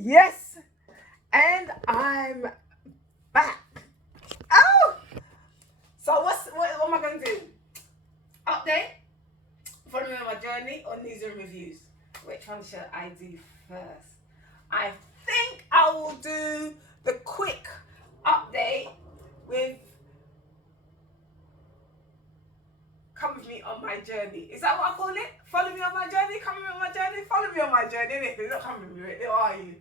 Yes, and I'm back. Oh, so what am I going to do? Update, following on my journey, or news and reviews? Which one should I do first? I think I will do the quick update with come with me on my journey. Is that what I call it? Follow me on my journey, come with me on my journey, follow me on my journey, innit? They're not coming with me, who are you?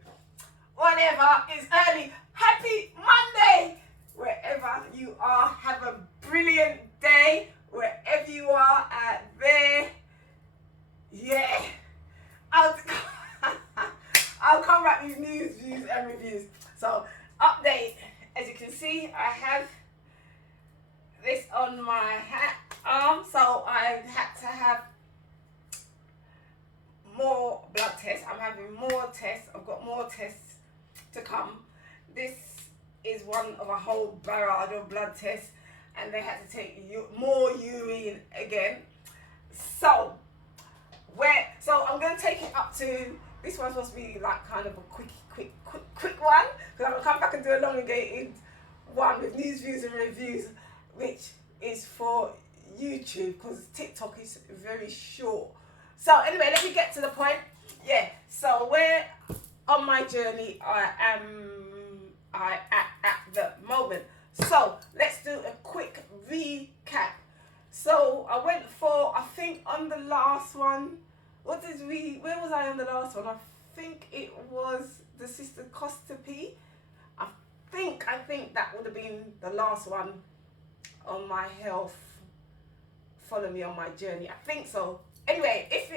Whatever, it's early. Happy Monday! Wherever you are, have a brilliant day. Wherever you are at there. Yeah. I'll, I'll come back with news, views, and reviews. So, update. As you can see, I have this on my arm. So, I had to have more blood tests. I'm having more tests. I've got more tests to come. This is one of a whole barrage of blood tests, and they had to take more urine again. So I'm going to take it up to, this one's supposed to be like kind of a quick one, because I'm going to come back and do a elongated one with news, views and reviews, which is for YouTube, because TikTok is very short. So anyway, let me get to the point. Yeah, so where on my journey I am at the moment. So let's do a quick recap. So I went for, I think on the last one, where was I on the last one? I think it was the cystoscopy. I think that would have been the last one on my health. Follow me on my journey. I think so. Anyway, if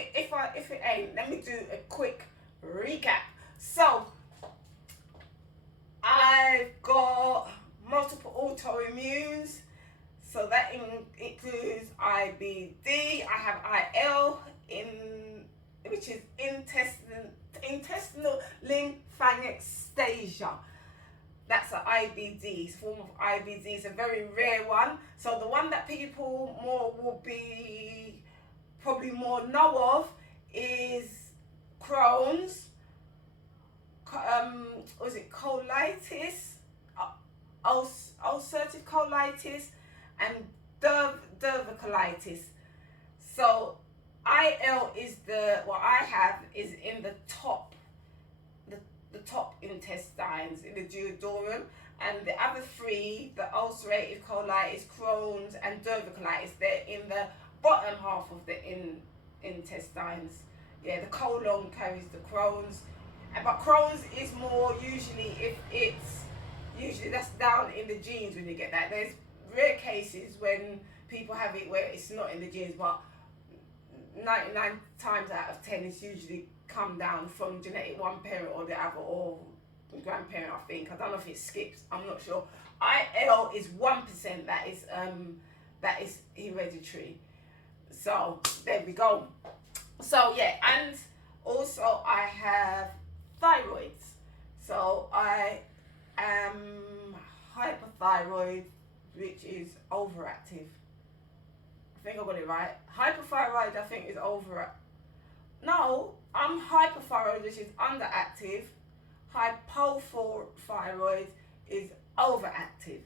it ain't, let me do a quick recap. So I've got multiple autoimmunes. So that includes IBD. I have IL, which is intestinal lymphangiectasia. That's an IBD. It's a form of IBD. It's a very rare one. So the one that people will be probably more know of is Crohn's. Was it colitis, ulcerative colitis, and diverticulitis. So IL is what I have is in the top, the top intestines, in the duodenum, and the other three, the ulcerative colitis, Crohn's, and diverticulitis, they're in the bottom half of the intestines. Yeah, the colon carries the Crohn's. But Crohn's is more usually that's down in the genes when you get that. There's rare cases when people have it where it's not in the genes, but 99 times out of 10 it's usually come down from genetic one parent or the other, or grandparent, I think. I don't know if it skips, I'm not sure. IL is 1% that is hereditary. So there we go. So yeah, and also I have thyroids. So I am hypothyroid, which is overactive. I think I got it right. Hypothyroid, I think, is No, I'm hypothyroid, which is underactive. Hypothyroid is overactive.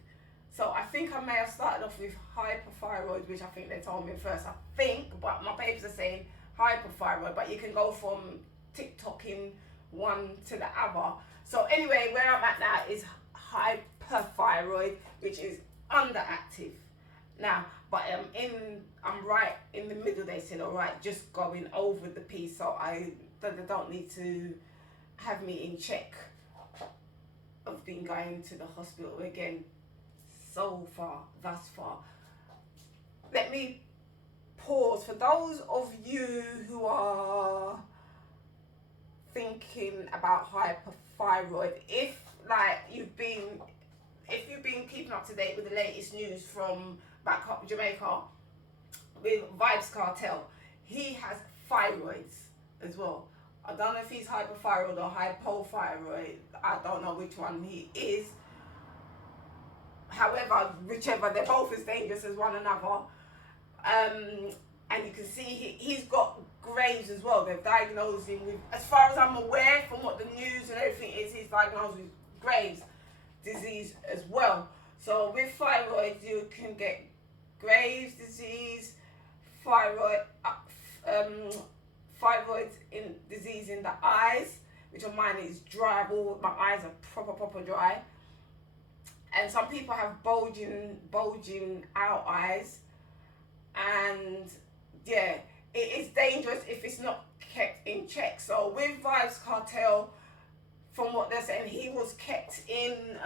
So I think I may have started off with hypothyroid, which I think they told me first. I think, but my papers are saying hypothyroid, but you can go from TikToking one to the other. So anyway, where I'm at now is hyperthyroid, which is underactive. Now, but I'm right in the middle. They said, all right, just going over the piece, so they don't need to have me in check. I've been going to the hospital again thus far. Let me pause for those of you who are thinking about hypothyroid. If you've been keeping up to date with the latest news from back up Jamaica with Vibes Cartel, he has thyroids as well. I don't know if he's hypothyroid or hypothyroid. I don't know which one he is. However, whichever, they're both as dangerous as one another. and you can see he's got Graves as well. They've diagnosed him with, as far as I'm aware, from what the news and everything is, he's diagnosed with Graves disease as well. So with thyroid, you can get Graves disease, thyroid in disease in the eyes, which on mine is dry. My eyes are proper dry. And some people have bulging out eyes. And yeah, it is dangerous if it's not kept in check. So with Vibes Cartel, from what they're saying, he was kept in,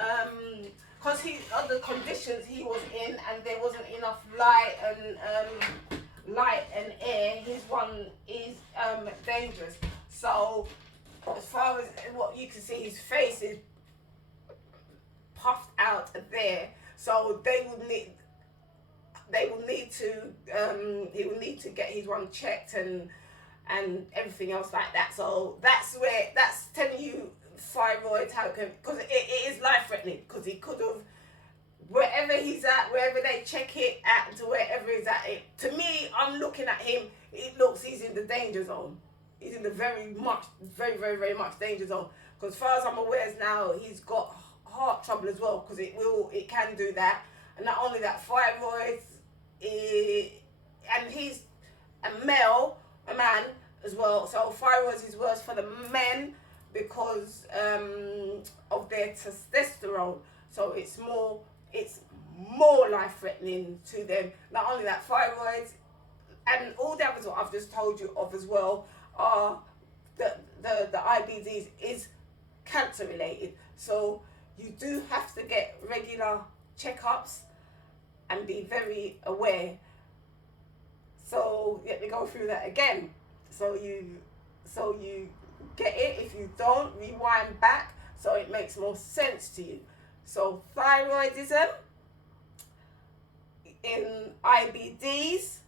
because he, of the conditions he was in, and there wasn't enough light and air. His one is dangerous. So as far as what you can see, his face is puffed out there. So he will need to get his one checked and everything else like that. So that's telling you thyroid, how it can, because it is life threatening, because he could have, wherever he's at, wherever they check it at, to wherever he's at, to me, I'm looking at him, it looks he's in the danger zone. He's in the very much danger zone, because as far as I'm aware now, he's got heart trouble as well, because it can do that. And not only that, thyroid, and he's a man as well, so thyroid is worse for the men because of their testosterone. So it's more life threatening to them. Not only that, thyroid and all the others what I've just told you of as well are the IBDs is cancer related. So you do have to get regular checkups and be very aware. So let me go through that again. So you get it. If you don't, rewind back so it makes more sense to you. So thyroidism, in IBDs,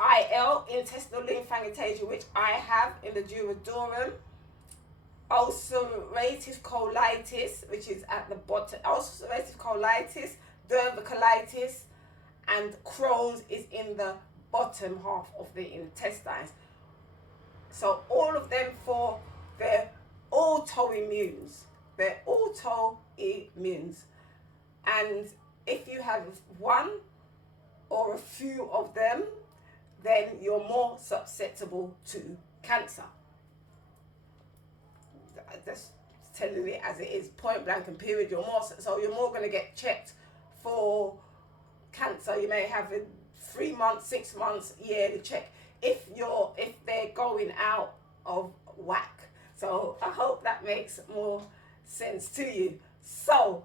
IL, intestinal lymphangiectasia, which I have in the duodenum, ulcerative colitis, which is at the bottom, ulcerative colitis, diverticulitis, and Crohn's is in the bottom half of the intestines. So all of them for their autoimmunes. They're autoimmunes. And if you have one or a few of them, then you're more susceptible to cancer. Just telling it as it is, point blank and period. You're more going to get checked for cancer. You may have a 3 months, 6 months yearly check if they're going out of whack. So I hope that makes more sense to you. So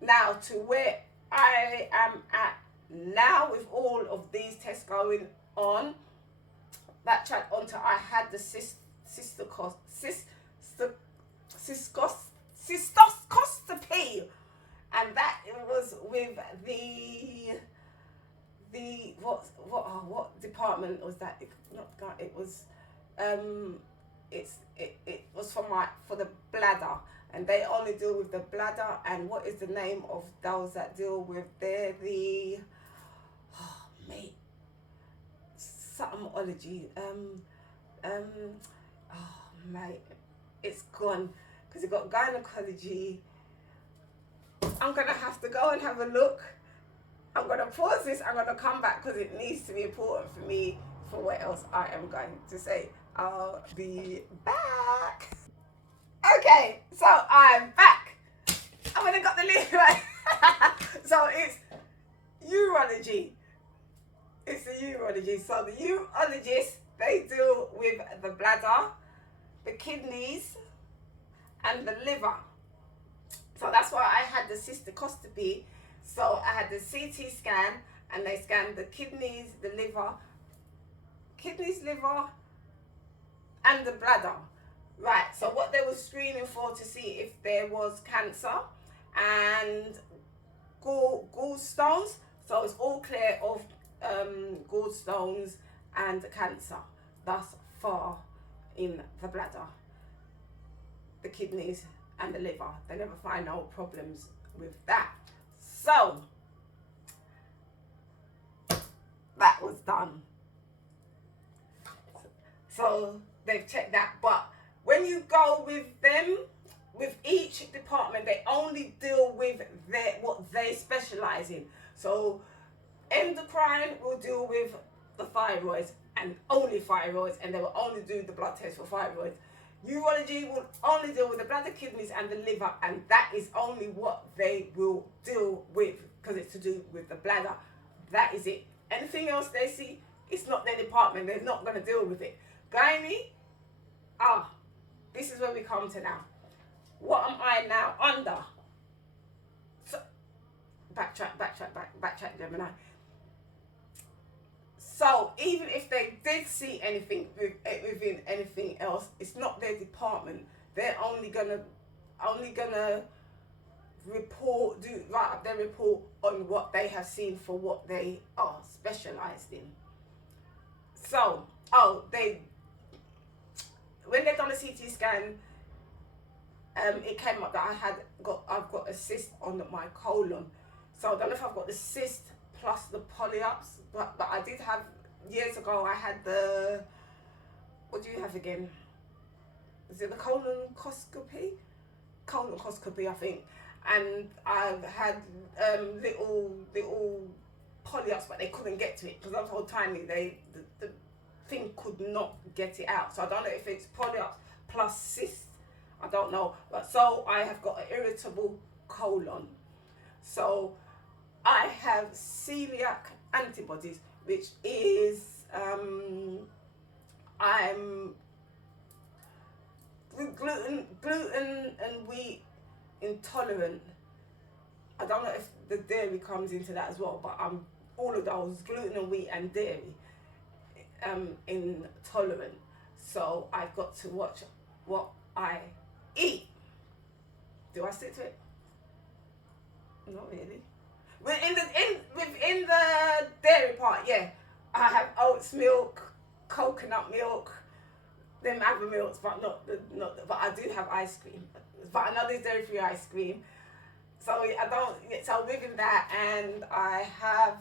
now to where I am at now with all of these tests going on. Backtrack onto I had the cystoscopy, and that was with the what department was that? It was it was for the bladder, and they only deal with the bladder. And what is the name of those that deal with somethingology, it's gone, because you've got gynecology. I'm gonna have to go and have a look. I'm gonna pause this. I'm gonna come back because it needs to be important for me for what else I am going to say. I'll be back. Okay, so I'm back. I would have got the lid right. So it's urology. It's the urology. So the urologists, they deal with the bladder, the kidneys, and the liver. So that's why I had the cystoscopy. So I had the CT scan, and they scanned the kidneys, the liver, and the bladder. Right, so what they were screening for to see if there was cancer and gallstones. So it's all clear of gallstones and cancer thus far in the bladder, the kidneys and the liver. They never find no problems with that. So that was done. So they've checked that. But when you go with them, with each department, they only deal with what they specialize in. So endocrine will deal with the thyroids and only thyroids, and they will only do the blood test for thyroids. Urology will only deal with the bladder, kidneys, and the liver, and that is only what they will deal with, because it's to do with the bladder. That is it. Anything else they see, it's not their department. They're not going to deal with it. Gynae, this is where we come to now. What am I now under? So, backtrack, Gemini. So even if they did see anything within anything else, it's not their department. They're only gonna write up their report on what they have seen for what they are specialized in. So when they've done a CT scan, it came up that I've got a cyst on my colon. So I don't know if I've got the cyst plus the polyps, but I did have, years ago, I had what do you have again? Is it the colonoscopy? Colonoscopy, I think. And I've had little polyps, but they couldn't get to it because I was so tiny. The thing could not get it out. So I don't know if it's polyps plus cyst. I don't know. But so I have got an irritable colon. So I have celiac antibodies, which is I'm gluten and wheat intolerant. I don't know if the dairy comes into that as well, but I'm all of those, gluten and wheat and dairy, intolerant. So I've got to watch what I eat. Do I stick to it? Not really. Within the dairy part, yeah, I have oats milk, coconut milk, them other milks, but but I do have ice cream. But I know there's dairy-free ice cream, so I don't. So within that, and I have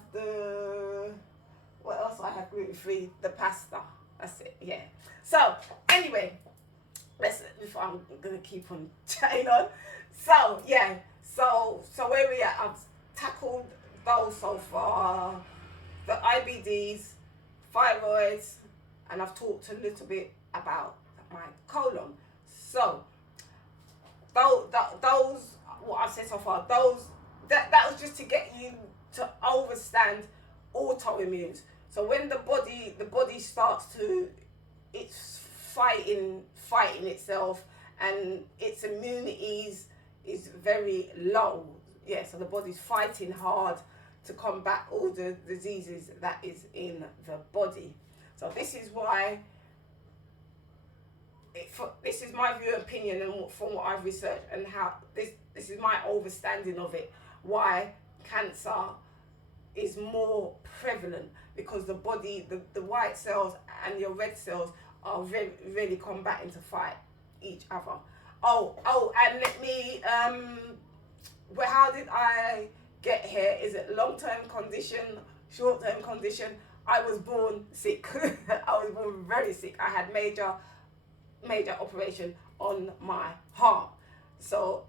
what else? I have gluten-free, the pasta. That's it. Yeah. So anyway, before I'm gonna keep on chatting on. So yeah. So where we at? I've tackled those so far. The IBDs, thyroids, and I've talked a little bit about my colon. So those what I've said so far, that was just to get you to understand autoimmunes. So when the body starts to, it's fighting itself, and its immunity is very low. Yeah, so the body's fighting hard to combat all the diseases that is in the body. So this is why, this is my view and opinion, and from what I've researched, and how this is my understanding of it, why cancer is more prevalent, because the body, the white cells and your red cells are really combating to fight each other. And let me, well, how did I get here? Is it long-term condition, short-term condition? I was born sick. I was born very sick. I had major operation on my heart. So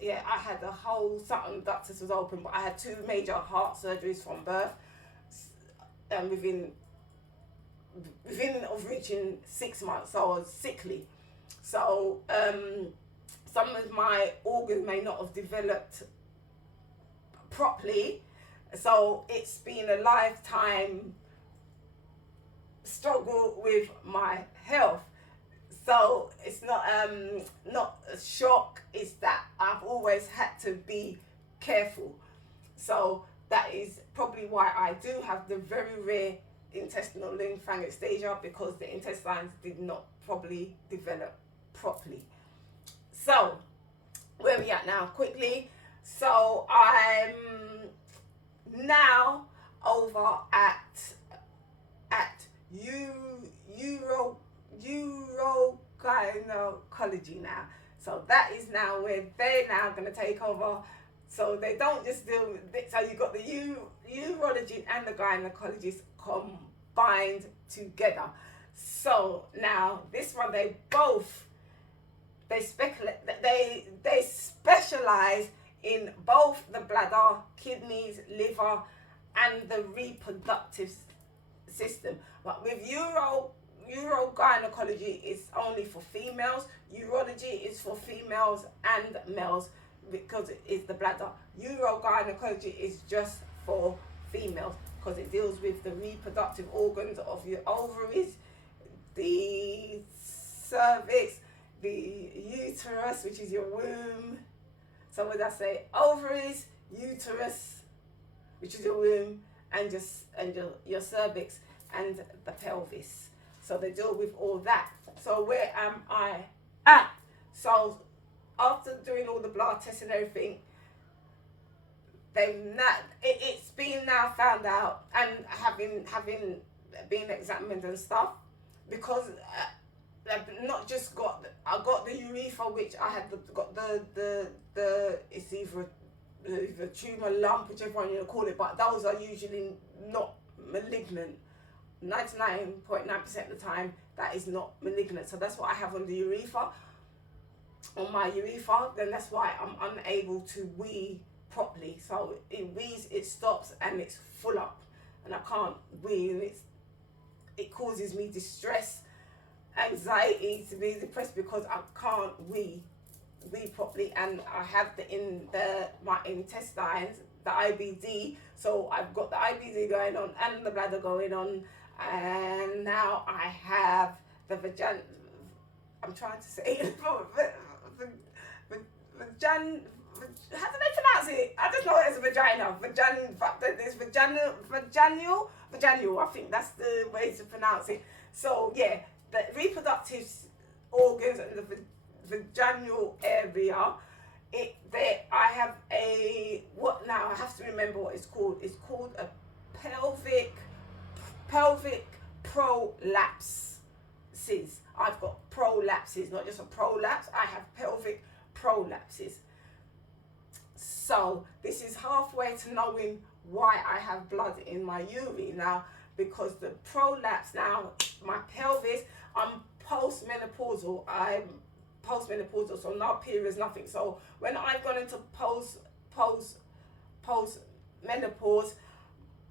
yeah, I had the whole something ductus was open, but I had 2 major heart surgeries from birth, and within of reaching 6 months, so I was sickly. So some of my organs may not have developed properly, so it's been a lifetime struggle with my health. So it's not a shock, it's that I've always had to be careful. So that is probably why I do have the very rare intestinal lymphangiectasia, because the intestines did not probably develop properly. So where are we at now? Quickly. So I'm now over at urogynecology now. So that is now where they're now going to take over. So they don't just deal with it. So you've got the urology and the gynecologist combined together. So now this one, they specialize in both the bladder, kidneys, liver, and the reproductive system. But with urogynecology, it's only for females. Urology is for females and males because it is the bladder. Urogynecology is just for females because it deals with the reproductive organs of your ovaries, the cervix, the uterus, which is your womb. So when I say ovaries, uterus, which is your womb, and your cervix and the pelvis. So they deal with all that. So where am I at? So after doing all the blood tests and everything, it's been now found out, and having been examined and stuff, because I've not just I got the urethra, which I had got the it's either tumor, lump, whichever one you call it, but those are usually not malignant. 99.9% of the time that is not malignant. So that's what I have on the urethra, on my urethra. Then that's why I'm unable to wee properly. So it wees, it stops, and it's full up, and I can't wee, and it causes me distress, anxiety, to be depressed because I can't wee properly, and I have my intestines, the IBD. So I've got the IBD going on and the bladder going on, and now I have the vagina. I'm trying to say it. Vagina. How do they pronounce it? I just know it as a vagina. It's vaginal. I think that's the way to pronounce it. So yeah, the reproductive organs and the vaginal area. I have I have to remember what it's called. It's called a pelvic prolapses. I've got prolapses, not just a prolapse. I have pelvic prolapses. So this is halfway to knowing why I have blood in my urine now, because the prolapse now, my pelvis, I'm postmenopausal, so no periods, nothing. So when I've gone into post menopause,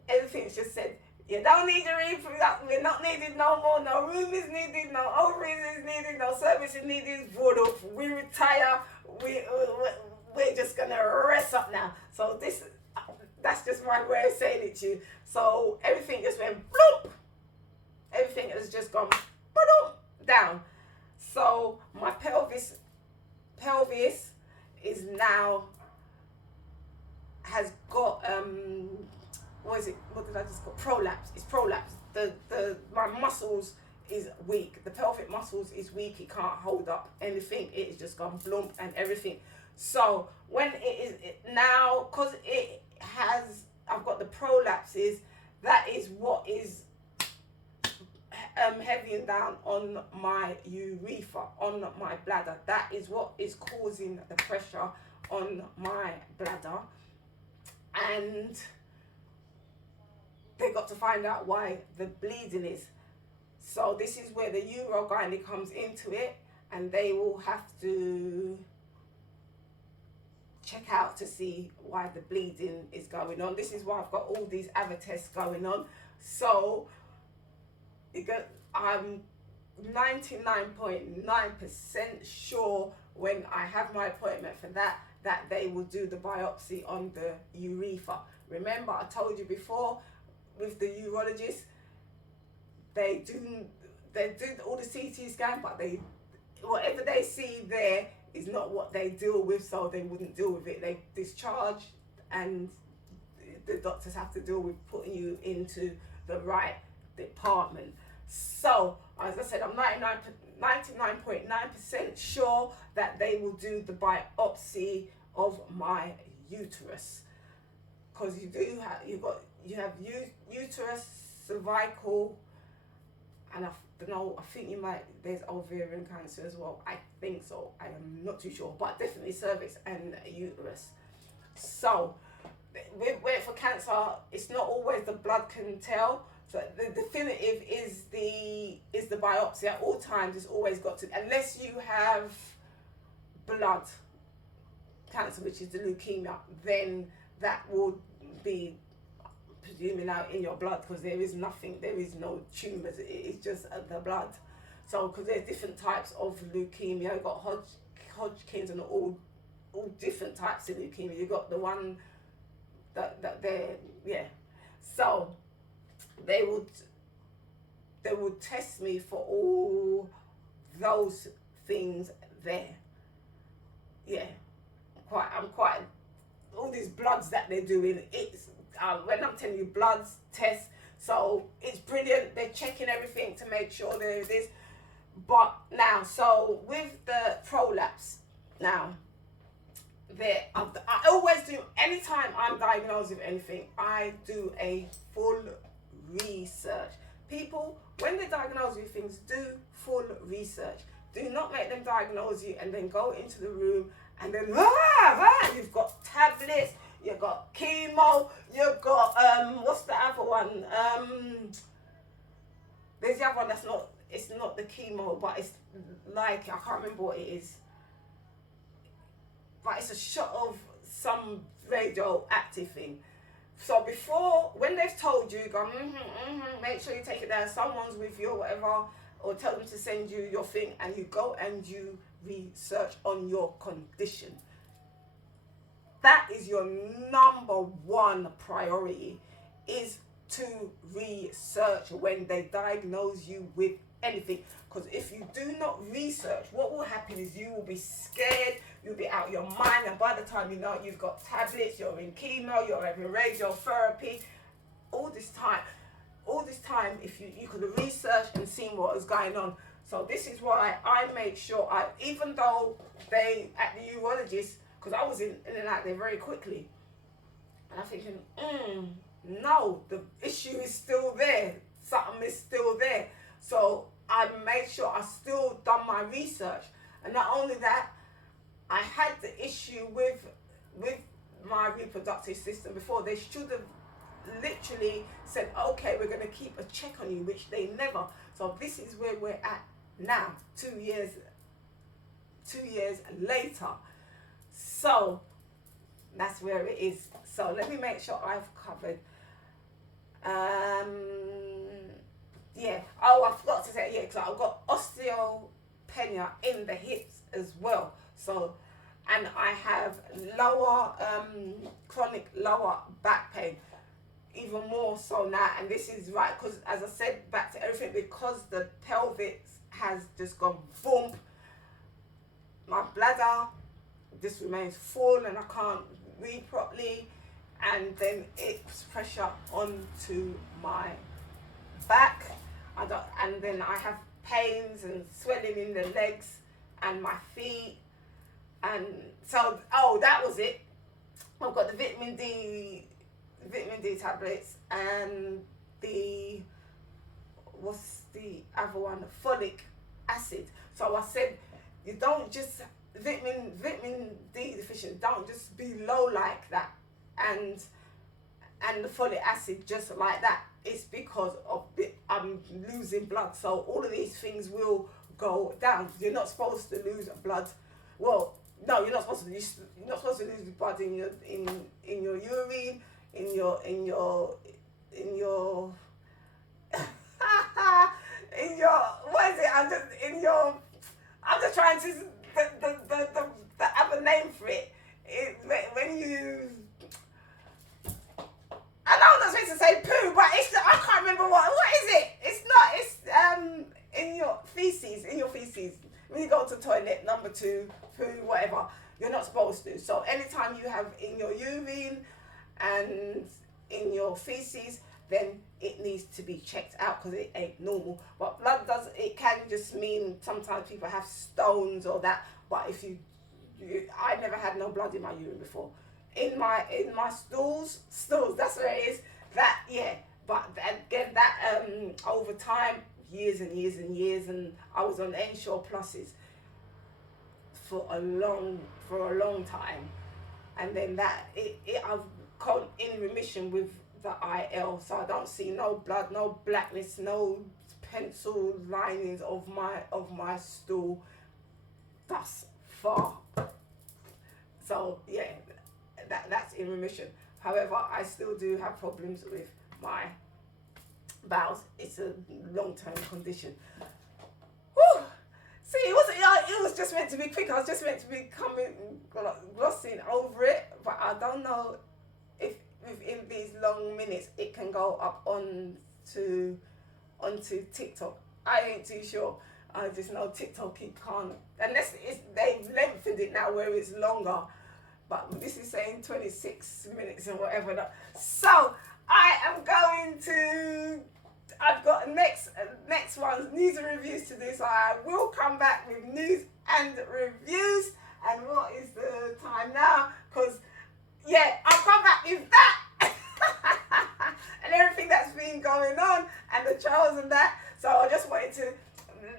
everything's just said, you don't need your reproduction, we're not needed no more, no room is needed, no ovaries is needed, no service is needed, we retire, we're just gonna rest up now. So that's just my way of saying it to you. So everything just went bloop. Everything has just gone bloop down. So my pelvis is now has got what did I just call? Prolapse. It's prolapse. My muscles is weak. The pelvic muscles is weak. It can't hold up anything. It is just gone bloop and everything. So when now, because I've got the prolapses, that is what is heavying down on my urethra, on my bladder. That is what is causing the pressure on my bladder, and they got to find out why the bleeding is. So this is where the urogyne comes into it, and they will have to check out to see why the bleeding is going on. This is why I've got all these other tests going on. So I'm 99.9% sure when I have my appointment for that they will do the biopsy on the urethra. Remember, I told you before, with the urologist, they do all the CT scan, but whatever they see there is not what they deal with, so they wouldn't deal with it. They discharge, and the doctors have to deal with putting you into the right department. So, as I said, I'm 99.9% sure that they will do the biopsy of my uterus, because you have uterus, cervical, and I think there's ovarian cancer as well. I think so. I am not too sure, but definitely cervix and uterus. So, for cancer, it's not always the blood can tell. So the definitive is the biopsy at all times. It's always got to, unless you have blood cancer, which is the leukemia, then that will be presuming out in your blood, because there is nothing, there is no tumours, it's just the blood. So because there's different types of leukemia, you've got Hodgkin's and all different types of leukemia. You've got the one that they're, yeah. So they would test me for all those things there. Yeah, I'm quite all these bloods that they're doing. It's when I'm telling you bloods tests, so it's brilliant. They're checking everything to make sure there it is. But now, so with the prolapse, now I always do, anytime I'm diagnosed with anything, I do a full research. People, when they're diagnosed with things, do full research. Do not make them diagnose you and then go into the room and then you've got tablets, you've got chemo, you've got what's the other one? There's the other one that's not, it's not the chemo, but it's like, I can't remember what it is. But it's a shot of some radioactive thing. So before, when they've told you, go, make sure you take it down, someone's with you or whatever, or tell them to send you your thing, and you go and you research on your condition. That is your number one priority, is to research when they diagnose you with anything. Because if you do not research, what will happen is you will be scared, you'll be out of your mind, and by the time you know it, you've got tablets, you're in chemo, you're having radiotherapy. All this time, if you could have researched and seen what was going on. So this is why I make sure, even though they, at the urologist, because I was in and out there very quickly, and I'm thinking, no, the issue is still there, something is still there. So I made sure I still done my research. And not only that, I had the issue with my reproductive system before. They should have literally said, okay, we're going to keep a check on you, which they never. So this is where we're at now, 2 years later. So that's where it is. So let me make sure I've covered. Yeah. Oh, I forgot to say, yeah, because I've got osteopenia in the hips as well. So, and I have lower, chronic lower back pain, even more so now. And this is right, because as I said, back to everything, because the pelvic has just gone boom, my bladder just remains full and I can't breathe properly. And then it's pressure onto my back. And then I have pains and swelling in the legs and my feet. And so, that was it. I've got the vitamin D tablets and what's the other one? Folic acid. So I said, you don't just, vitamin D deficient, don't just be low like that. And the folic acid just like that. It's because of I'm losing blood. So all of these things will go down. You're not supposed to lose blood. Well, no, you're not supposed to lose blood in your urine, in your what is it? I'm just trying to the other name for it. When you, I know I'm not supposed to say poo, but I can't remember what is it? It's not. It's in your feces. When you go to the toilet, number 2, poo, whatever. You're not supposed to. So anytime you have in your urine and in your feces, then it needs to be checked out because it ain't normal. But blood it can just mean sometimes people have stones or that. But if I never had no blood in my urine before. In my stools, that's where it is. That, yeah. But again, that over time, years and years and years, and I was on Ensure Pluses for a long time, and then I've come in remission with the IL, so I don't see no blood, no blackness, no pencil linings of my stool thus far. So yeah, that's in remission. However, I still do have problems with my bowels. It's a long-term condition. Whew. See, it was just meant to be quick. I was just meant to be glossing over it, but I don't know if within these long minutes it can go up onto TikTok. I ain't too sure. I just know TikTok it can't, unless they've lengthened it now where it's longer. But this is saying 26 minutes and whatever. So I am going to. I've got next one's news and reviews to do. So I will come back with news and reviews. And what is the time now? Because yeah, I'll come back with that and everything that's been going on and the trials and that. So I just wanted to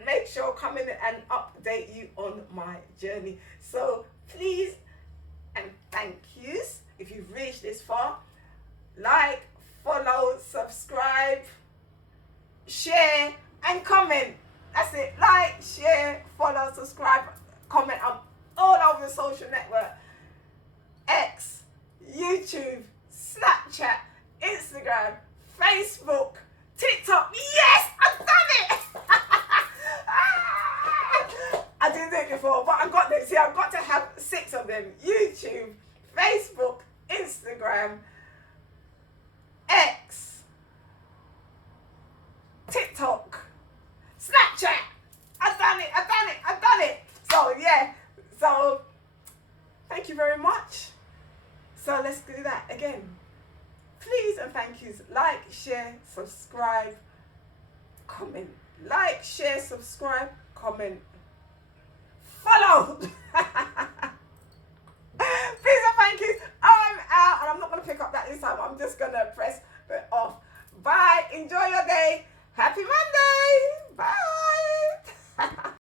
make sure come in and update you on my journey. So please and thank yous if you've reached this far. Like, follow, subscribe, share and comment. That's it. Like, share, follow, subscribe, comment. I'm all over the social network. X, YouTube, Snapchat, Instagram, Facebook, TikTok. Yes, I've done it. I didn't do it before, but I got this. See, I've got to have 6 of them. YouTube, Facebook, Instagram, X, TikTok, Snapchat. I've done it. So yeah, so thank you very much. So let's do that again. Please and thank yous. Like, share, subscribe, comment. Like, share, subscribe, comment, follow.